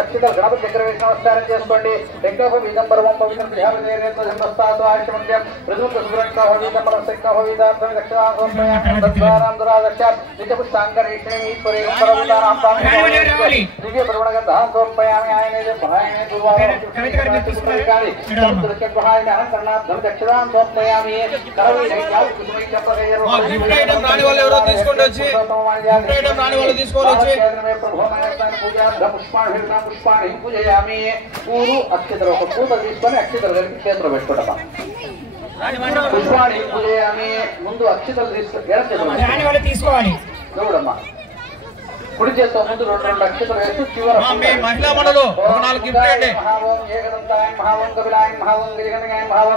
గణపతి దగ్గర వేసి నమస్కారం చేసుకోండి. యజ్ఞోపం విదంబరం పవిత్రం ధ్యానం ఆయుష్మంత్యం ప్రజుత సుబ్రహ్మ హోవిదంబరం శక్త హోవిదార్థం దక్షిణాం దురాదక్షాత్ నిత్యపుష్టాంగరీక్షణి ఈశ్వరే పరవిదానాం దివ్య ప్రవణగంధాం సమర్పయామి. ఆయనే భయామి దుర్వాహాయ అలంకరణార్థం దక్షిణాం సమర్పయామి. పుష్పాన్ని పూజయామి. పూలు అక్షతలు ఒక పూత తీసుకొని అక్షతలు కలిపి చేతులు పెట్టుకుంటాం. పుష్పాన్ని పూజయామి. ముందు అక్షతలు తీసుకోవాలి చూడమ్మా. కుడి చేత్తో ముందు రెండు అక్షతలు వేసి చివరి మహిళా మండలు మహావం ఏకదంతాయ మహావం కపిలాయ మహావం గిరిగణగాయ మహావం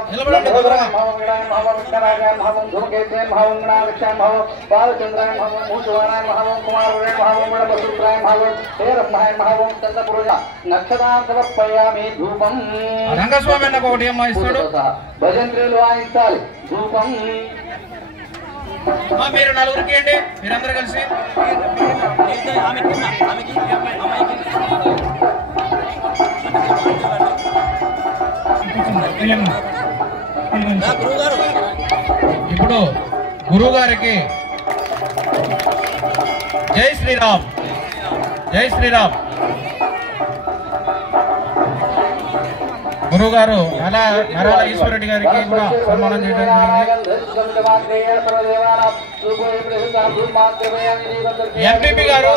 మహావం విడాయ మహావం విఘ్నరాజాయ మహావం ధూమకేతాయ మహావం గణాలక్ష్యాయ మహావం బాలచంద్రాయ మహావం మూషవాణాయ మహావం కుమారవే మహావం విడమసూత్రాయ మహావం హేరబ్రహ్మాయ మహావం చంద్రపురుష నక్షత్రాం సమర్పయామి. ధూపం రంగస్వామి అన్న ఒకటి అమ్మా ఇస్తాడు. భజంత్రులు వాయించాలి. ధూపం మీరు నలుగురికి అండి, మీరందరూ కలిసి ఇప్పుడు గురువు గారికి జై శ్రీరామ్ జై శ్రీరామ్. గురువు గారు నరాల ఈశ్వరెడ్డి గారికి కూడా సన్మానం చేయడం జరిగింది. ఎంపీపీ గారు